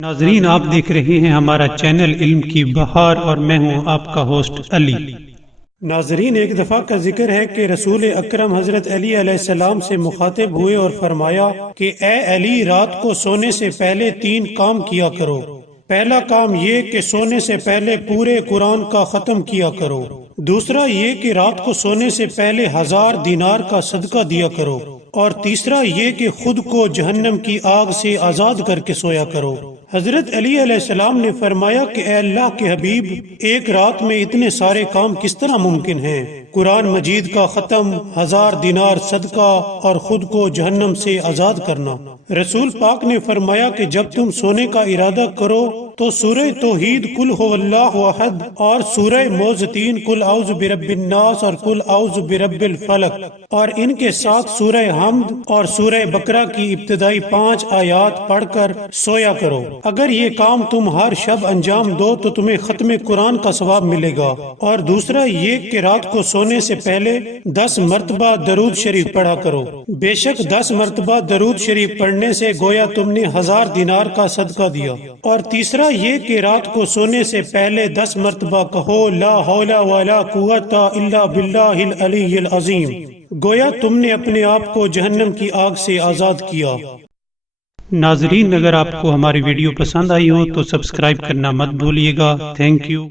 ناظرین، آپ دیکھ رہے ہیں ہمارا چینل علم کی بہار اور میں ہوں آپ کا ہوسٹ علی۔ ناظرین، ایک دفعہ کا ذکر ہے کہ رسول اکرم حضرت علی علیہ السلام سے مخاطب ہوئے اور فرمایا کہ اے علی، رات کو سونے سے پہلے 3 کام کیا کرو۔ پہلا کام یہ کہ سونے سے پہلے پورے قرآن کا ختم کیا کرو۔ دوسرا یہ کہ رات کو سونے سے پہلے 1000 دینار کا صدقہ دیا کرو۔ اور تیسرا یہ کہ خود کو جہنم کی آگ سے آزاد کر کے سویا کرو۔ حضرت علی علیہ السلام نے فرمایا کہ اے اللہ کے حبیب، ایک رات میں اتنے سارے کام کس طرح ممکن ہیں؟ قرآن مجید کا ختم، 1000 دینار صدقہ اور خود کو جہنم سے آزاد کرنا۔ رسول پاک نے فرمایا کہ جب تم سونے کا ارادہ کرو تو سورہ توحید قل هو اللہ احد اور سورہ موزتین قل اعوذ برب الناس اور قل اعوذ برب الفلق اور ان کے ساتھ سورہ حمد اور سورہ بقرہ کی ابتدائی 5 آیات پڑھ کر سویا کرو۔ اگر یہ کام تم ہر شب انجام دو تو تمہیں ختم قرآن کا ثواب ملے گا۔ اور دوسرا یہ کہ رات کو سونے سے پہلے 10 مرتبہ درود شریف پڑھا کرو۔ بے شک 10 مرتبہ درود شریف پڑھنے سے گویا تم نے 1000 دینار کا صدقہ دیا۔ اور تیسرا یہ کہ رات کو سونے سے پہلے 10 مرتبہ کہو لا حول ولا قوت الا باللہ العلی العظیم، گویا تم نے اپنے آپ کو جہنم کی آگ سے آزاد کیا۔ ناظرین، اگر آپ کو ہماری ویڈیو پسند آئی ہو تو سبسکرائب کرنا مت بھولیے گا۔ Thank you.